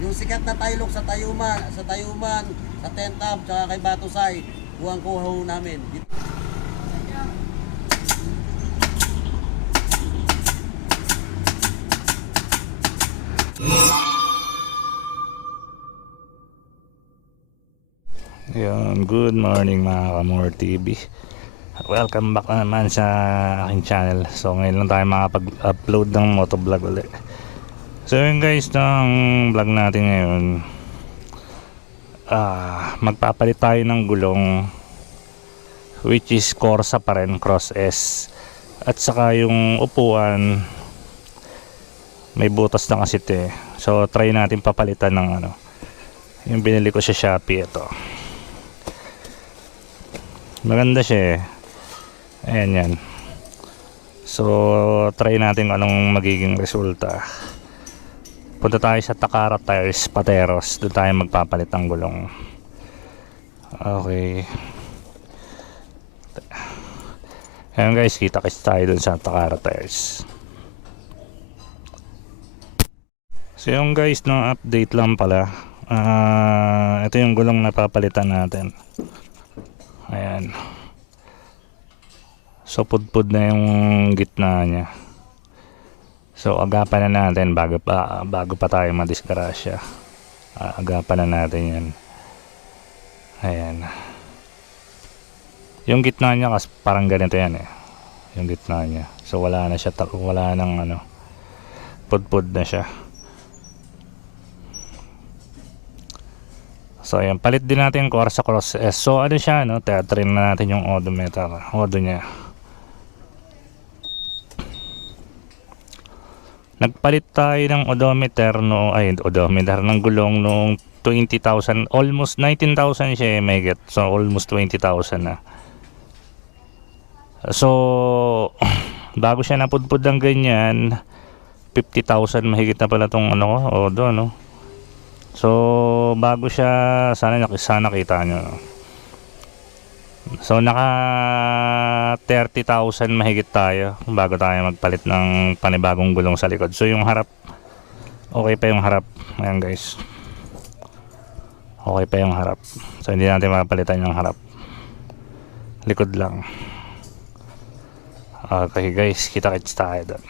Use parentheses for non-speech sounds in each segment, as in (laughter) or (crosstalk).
Yung sikat na Tailok sa Tayuman, sa Tayuman, sa Tentab, tsaka kay Batusay, buwang kuha ho namin. Yun, good morning mga Kamor TV Welcome back na naman sa aking channel. So ngayon lang tayo makapag-upload ng motovlog ulit So yun guys, ng vlog natin ngayon ah Magpapalit tayo ng gulong Which is Corsa pa rin, Cross S At saka yung upuan May butas na kasi ito eh So try natin papalitan ng ano Yung binili ko sa Shopee ito Maganda siya eh. Ayan yan. So, try natin anong magiging resulta. Punta tayo sa Takara Tires Pateros. Doon tayo magpapalit ng gulong. Okay. Ayan guys, kita kits tayo doon sa Takara Tires. So yung guys, no update lang pala. Ah, ito yung gulong na papalitan natin. Ayan. So pudpud na yung gitna niya. So agapan na natin bago pa bago pa tayo madisgrasya. Ah, agapan na natin 'yan. Ayan. Yung gitna niya kasi parang ganito 'yan eh. Yung gitna niya. So wala na siya wala nang ano pudpud na siya. So ayan, palit din natin yung Corsa Cross S. So ano siya, no? Teatrin na natin yung odometer, odo niya. Nagpalit tayo ng odometer no, ay odometer ng gulong noong 20,000, almost 19,000 siya eh, may get. So almost 20,000 na. So (clears throat) bago siya napudpud ng ganyan, 50,000 mahigit na pala tong ano ko, odo no. So, bago siya, sana, sana nakita nyo. no? So, naka 30,000 mahigit tayo bago tayo magpalit ng panibagong gulong sa likod. So, yung harap, okay pa yung harap. Ayan guys. Okay pa yung harap. So, hindi natin mapalitan yung harap. Likod lang. Okay guys, kita-kits tayo doon.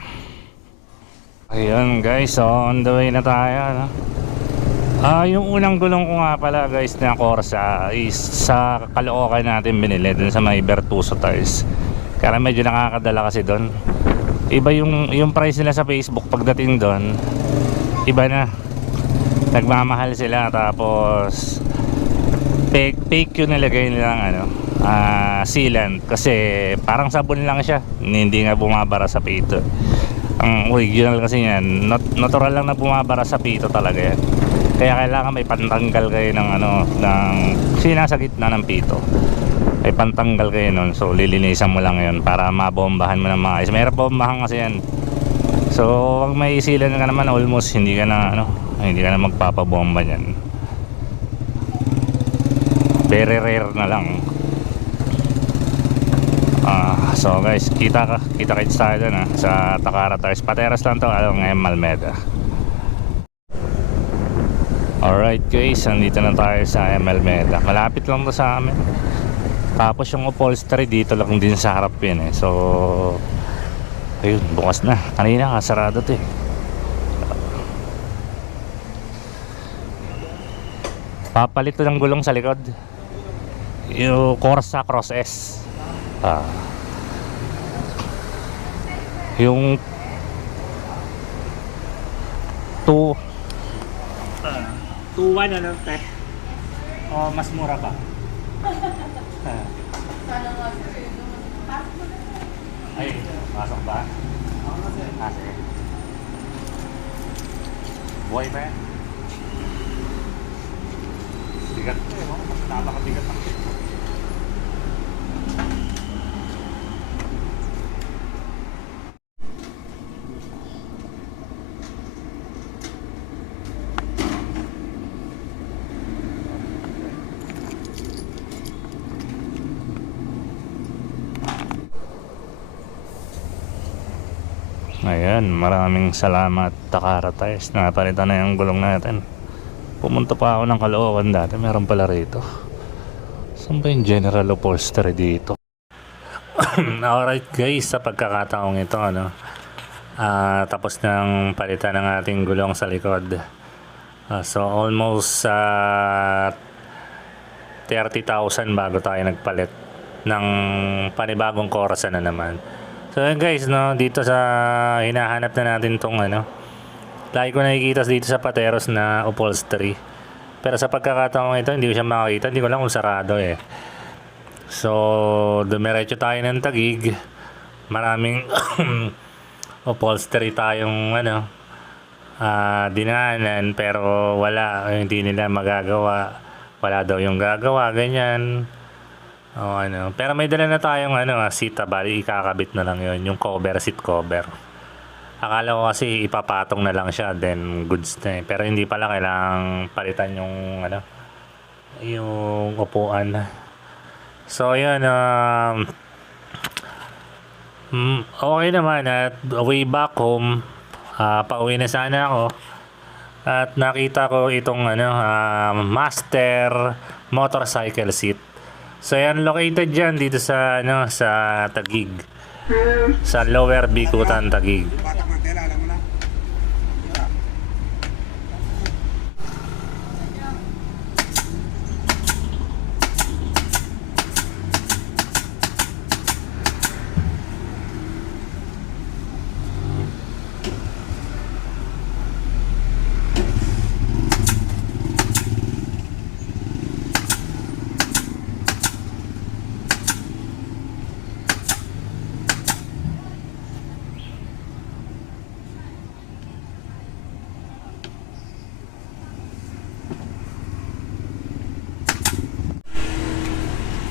Ayun guys, on the way na tayo. No? Ah, yung unang gulong ko nga pala guys na Corsa is sa Caloocan natin binili dun sa may Bertuso Tires. Kaya medyo nakakadala kasi doon. Iba yung yung price nila sa Facebook pagdating doon. Iba na. Nagmamahal sila tapos fake fake yung nilagay nilang ano ah sealant kasi parang sabon lang siya hindi nga bumabara sa pito ang original kasi yan nat- natural lang na bumabara sa pito talaga yan kaya kailangan may pantanggal kayo ng ano ng sinasa gitna ng pito. May pantanggal kayo nun so lilinisan mo lang yun para mabombahan mo ng maayos mahirap bombahan kasi yan. So wag may isilan ka naman almost hindi ka na ano hindi ka na magpapabomba yan very rare na lang. Ah, so guys, kita ka, kita kits tayo dun, ah, sa Takara Tires. Pateras lang to, alam ngayon Malmeda. Alright guys, nandito na tayo sa Malmeda. Malapit lang to sa amin. Tapos yung upholstery dito lang din sa harap yun eh. So, ayun, bukas na. Kanina nga, sarado to eh. Papalit to ng gulong sa likod. Yung Corsa Cross S. Ah. Yung 2 2-1 ano te? O mas mura ba? (laughs) Ay, pasok ba? Ah, sige. Buhay pa yan. Bigat eh, oh. napakabigat ng Ayan, maraming salamat Takara Tires. Napalitan na yung gulong natin. Pumunta pa ako ng Caloocan dati. Meron pala rito. Saan ba yung General Upholstery dito? (coughs) Alright guys, sa pagkakataong ito, ano, ah, tapos ng palitan ng ating gulong sa likod. Ah, so almost sa 30,000 bago tayo nagpalit ng panibagong Corsa na naman. So yun guys, no, dito sa hinahanap na natin tong ano, lagi ko nakikita dito sa Pateros na upholstery. Pero sa pagkakataong ito, hindi ko siya makakita. Hindi ko lang kung sarado eh. So, dumiretso tayo ng Tagig. Maraming (coughs) upholstery tayong ano, ah dinaanan pero wala, hindi nila magagawa. Wala daw yung gagawa, ganyan. O ano, pero may dala na tayong ano, ah, seat, ah, bali ikakabit na lang yon yung cover, seat cover. Akala ko kasi ipapatong na lang siya, then goods na eh. Pero hindi pala kailangang palitan yung ano, yung upuan. So, yun, um, mm, okay naman at way back home, ah, pauwi na sana ako. At nakita ko itong ano, ah, master motorcycle seat. So, yan located dyan dito sa ano, sa Tagig. Sa Lower Bikutan, Tagig.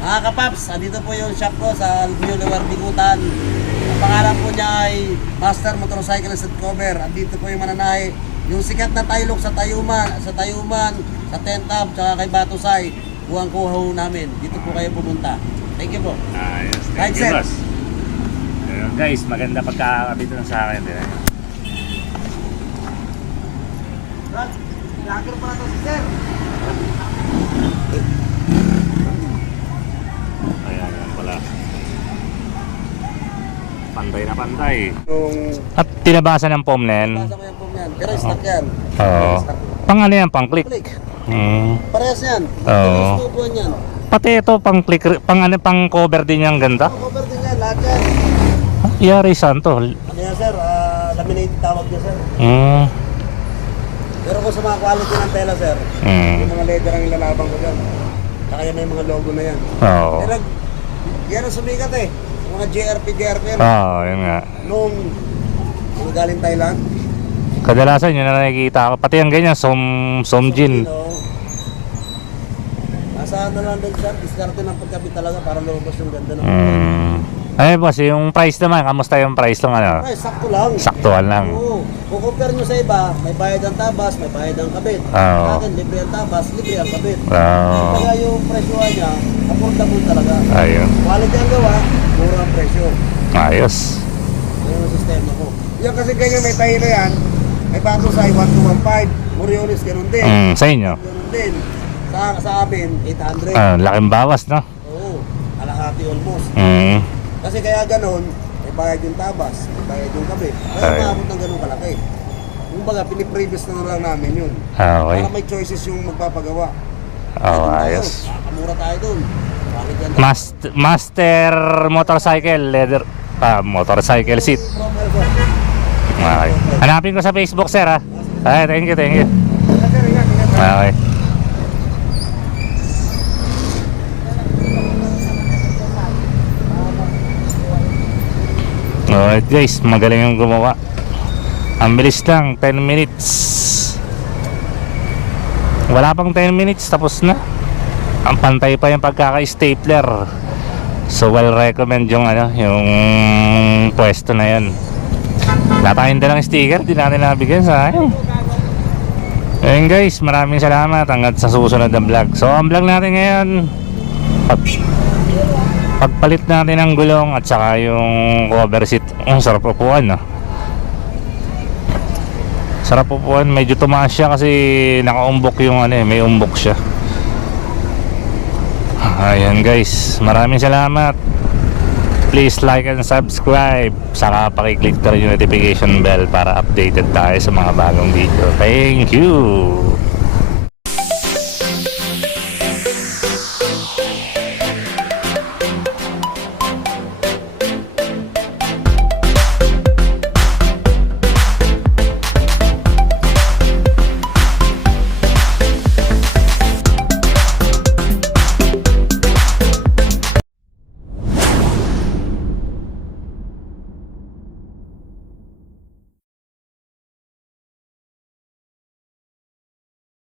Mga kapaps, andito po yung shop ko sa New Lower Bigutan. Ang pangalan po niya ay Master Motorcycle Set Cover. Andito po yung mananahe. Yung sikat na Tailok sa Tayuman, sa Tayuman, sa Tentab, tsaka kay Batusay. Buwang kuha ho namin. Dito po kayo pumunta. Thank you po. Ayos. Right, sir. Ayun, guys, maganda pagkakabit ng sa akin. Din. Brad, vlogger pa to si Sir. Ayan, yan pala. Pantay na pantay. Yung At tinabasan ng foam na yan. Yan po yan. Pero stock yan. Oo. Pang ano yan, pang click. Click. Hmm. Parehas yan. Oo. Parehas yan. Pati ito, pang click, pang ano, pang cover din yung ganda. Cover din yan, lahat yan. Yari saan to? Ano yan sir? Ah, laminated tawag niya sir. Hmm. Pero kung sa mga quality ng tela sir, Hmm. yung mga leather ang ilalabang ko dyan. Saka yan may mga logo na yan. Oo. Pero yan ang sumikat eh. Yung mga JRP, JRP yan. Oo, yun nga. Noong yung galing Thailand. Kadalasan yun na nakikita ko. Pati ang ganyan, som, somjin. Know, nasa ano lang din sir, diskarte ng pagkabit talaga para lumabas yung ganda ng Hmm. Ay, boss, yung price naman, kamusta yung price ng ano? Ay, sakto lang. Saktuhan lang. Oo. Kung compare nyo sa iba, may bayad ang tabas, may bayad ang kabit. Oo. Sa akin, libre ang tabas, libre ang kabit. Oo. Kaya yung presyo niya, affordable talaga. Ayun. Quality ang gawa, mura ang presyo. Ayos. Yan ang sistema ko. Yan kasi ganyan may tayo na yan, may bato sa 1215, Moriones, ganun din. Mm, sa inyo? Ganun din. Sa, sa amin, 800. Ah, laking bawas, no? Oo, kalahati almost. Mm. Kasi kaya ganun, bayad yung tabas, bayad yung kabit. Kaya Ay. maabot ng ganun kalaki. Yung baga, piniprevious na lang namin yun. Ah, Okay. Para may choices yung magpapagawa. Oh, ayos. Makakamura tayo dun. Master, master motorcycle leather ah, motorcycle seat. Elba. Okay. Hanapin ko sa Facebook, sir, ha? Ay, thank you, thank you. Okay. Alright guys, magaling yung gumawa. Ang bilis lang, 10 minutes. Wala pang 10 minutes, tapos na. Ang pantay pa yung pagkaka-stapler. So well recommend yung ano, yung pwesto na yan. Wala tayong dalang sticker, di natin nabigyan sa akin. Ayun guys, maraming salamat hanggang sa susunod na vlog. So ang vlog natin ngayon, pag, pagpalit natin ng gulong at saka yung cover seat. Ang sarap upuan no. Sarap upuan. Medyo tumaas siya kasi nakaumbok yung ano eh. May umbok siya. Ayan guys. Maraming salamat. Please like and subscribe. Saka pakiclick na rin yung notification bell para updated tayo sa mga bagong video. Thank you!